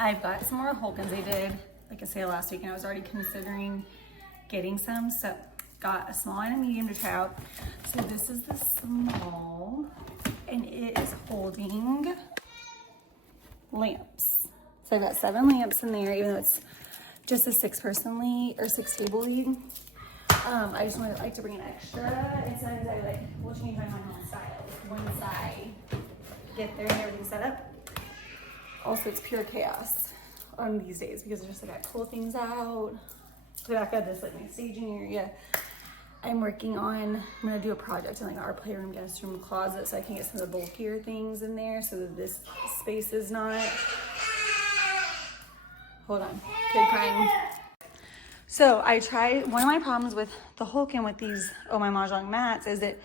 I've got some more Hulkins. They did like a sale last week and I was already considering getting some. So got a small and a medium to try out. So this is the small and it is holding lamps. So I've got 7 lamps in there, even though it's just a 6-person league or 6-table league. I just wanted like to bring an extra, and sometimes I like, we'll change my mind on style. Once I get there and everything's set up. Also, it's pure chaos on these days because I just like I pull things out. So I've got this like my staging area. I'm working on, I'm gonna do a project in like our playroom, guest room, closet, so I can get some of the bulkier things in there so that this space is not, hold on, kid crying. So I tried, one of my problems with the Hulk with these, my Mahjong mats is that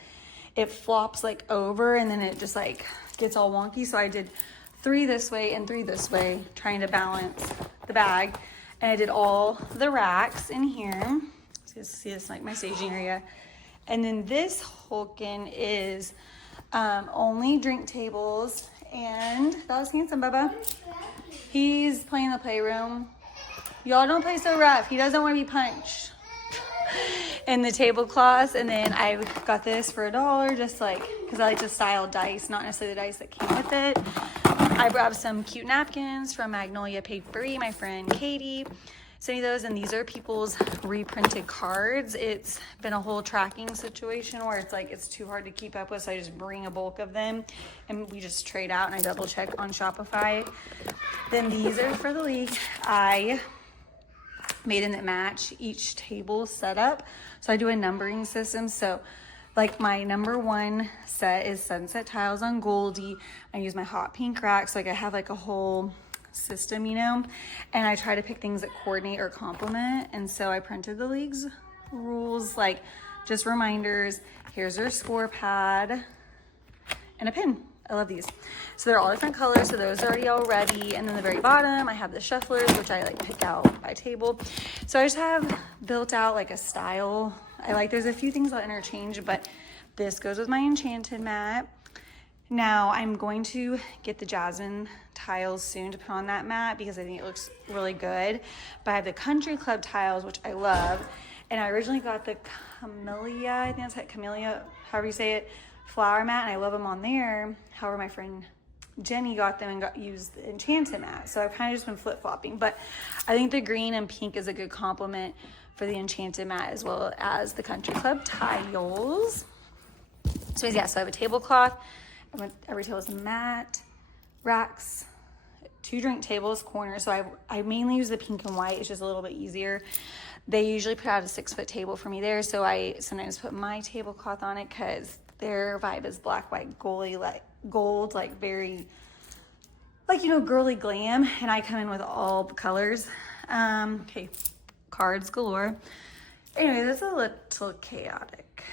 it flops like over and then it just like gets all wonky. So I did 3 this way and 3 this way, trying to balance the bag. And I did all the racks in here. So you see this like my staging area. And then this Hulkin is only drink tables. And that was handsome, Bubba. He's playing the playroom. Y'all don't play so rough. He doesn't want to be punched. And the tablecloths, and then I got this for $1, just like, because I like to style dice, not necessarily the dice that came with it. I grabbed some cute napkins from Magnolia Papery, my friend Katie sent me those, and these are people's reprinted cards. It's been a whole tracking situation where it's like, it's too hard to keep up with, so I just bring a bulk of them, and we just trade out, and I double check on Shopify. Then these are for the league. I made in that match each table setup. So I do a numbering system. So like my number 1 set is sunset tiles on Goldie. I use my hot pink rack. So like I have like a whole system, you know, and I try to pick things that coordinate or complement. And so I printed the league's rules, like just reminders. Here's their score pad and a pin. I love these. So they're all different colors, so those are already all ready. And then the very bottom, I have the shufflers, which I like pick out by table. So I just have built out like a style. I like, there's a few things I'll interchange, but this goes with my enchanted mat. Now I'm going to get the jasmine tiles soon to put on that mat because I think it looks really good. But I have the country club tiles, which I love. And I originally got the camellia, I think that's like camellia, however you say it, flower mat, and I love them on there. However, my friend Jenny got them and used the enchanted mat. So I've kind of just been flip-flopping, but I think the green and pink is a good complement for the enchanted mat as well as the country club tiles. So yeah, so I have a tablecloth. Every table is a mat, racks, 2 drink tables, corners. So I mainly use the pink and white. It's just a little bit easier. They usually put out a 6-foot table for me there. So I sometimes put my tablecloth on it because their vibe is black, white, gold, like very, like, you know, girly glam. And I come in with all the colors. Okay, cards galore. Anyway, that's a little chaotic,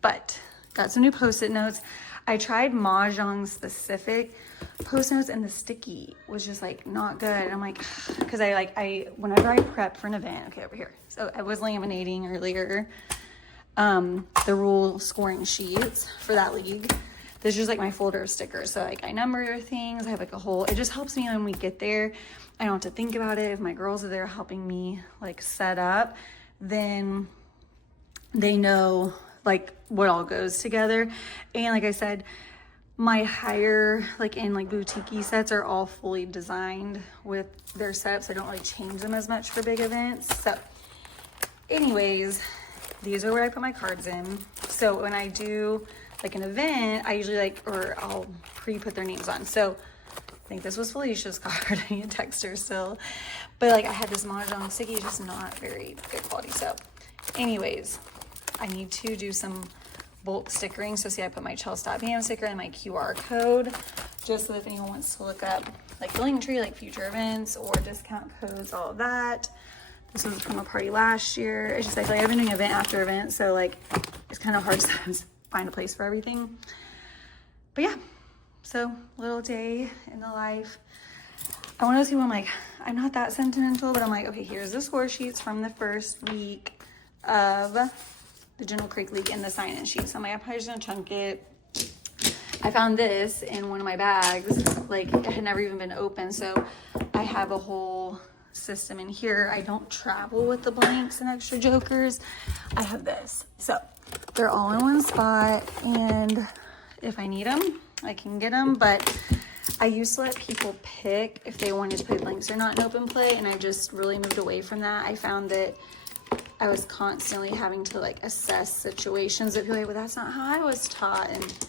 but got some new Post-it notes. I tried Mahjong specific Post-it notes and the sticky was just like not good. And I'm like, because whenever I prep for an event, okay, over here. So I was laminating earlier the rule scoring sheets for that league. This is just like my folder of stickers. So like I number things, I have like a whole, it just helps me when we get there. I don't have to think about it. If my girls are there helping me like set up, then they know like what all goes together. And like I said, my higher like in like boutique sets are all fully designed with their setups. I don't really change them as much for big events. So anyways, these are where I put my cards in. So when I do like an event, I usually I'll pre-put their names on. So I think this was Felicia's card. I need to text her still. But like I had this Mahjong sticky, just not very good quality. So anyways, I need to do some bulk stickering. So see, I put my ChelsDotBam sticker and my QR code, just so that if anyone wants to look up like the link tree, like future events or discount codes, all of that. This was from a party last year. It's just, I feel like I've been doing event after event, so like it's kind of hard to find a place for everything. But yeah, so little day in the life. I want to see when I'm not that sentimental, but I'm like, okay, here's the score sheets from the first week of the General Creek League and the sign-in sheets. I'm like, I'm probably just gonna chunk it. I found this in one of my bags, like it had never even been opened, so I I have a whole system in here. I don't travel with the blanks and extra jokers. I have this. So they're all in one spot, and if I need them, I can get them. But I used to let people pick if they wanted to play blanks or not in open play, and I just really moved away from that. I found that I was constantly having to like assess situations that people like, well, that's not how I was taught, and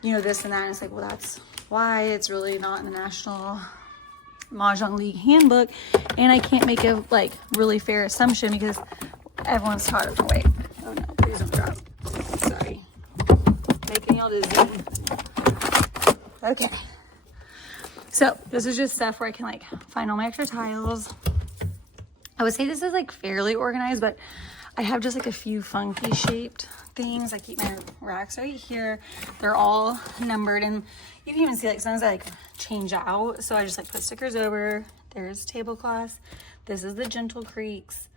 you know, this and that. And it's like, well, that's why it's really not in the National Mahjong League handbook, and I can't make a like really fair assumption because everyone's taught a different way. Oh no, please don't drop. Sorry. Making y'all dizzy. Okay. So this is just stuff where I can like find all my extra tiles. I would say this is like fairly organized, but I have just like a few funky shaped things. I keep my racks right here. They're all numbered, and you can even see like sometimes I like change out. So I just like put stickers over. There's tablecloths. This is the Gentle Creeks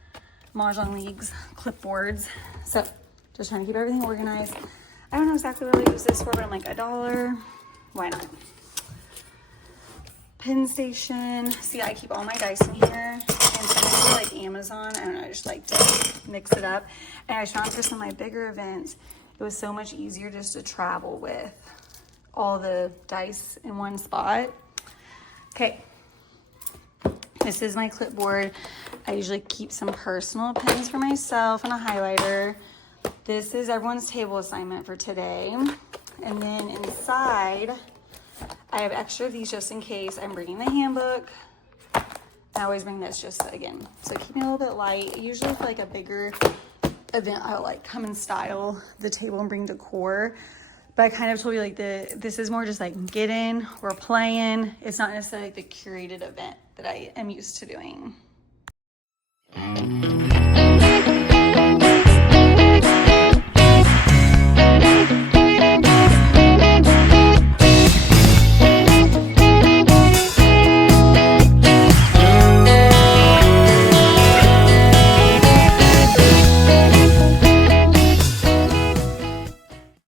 Mahjong League's clipboards. So just trying to keep everything organized. I don't know exactly what I use this for, but I'm like $1. Why not? Pin station. See, I keep all my dice in here. And sometimes like Amazon, I don't know, I just like to mix it up. And I found for some of my bigger events, it was so much easier just to travel with all the dice in one spot. Okay. This is my clipboard. I usually keep some personal pens for myself and a highlighter. This is everyone's table assignment for today. And then inside, I have extra of these just in case I'm bringing the handbook. I always bring this just again, so keep me a little bit light. Usually for like a bigger event, I'll like come and style the table and bring decor. But I kind of told you like this is more just like get in, we're playing. It's not necessarily like the curated event that I am used to doing.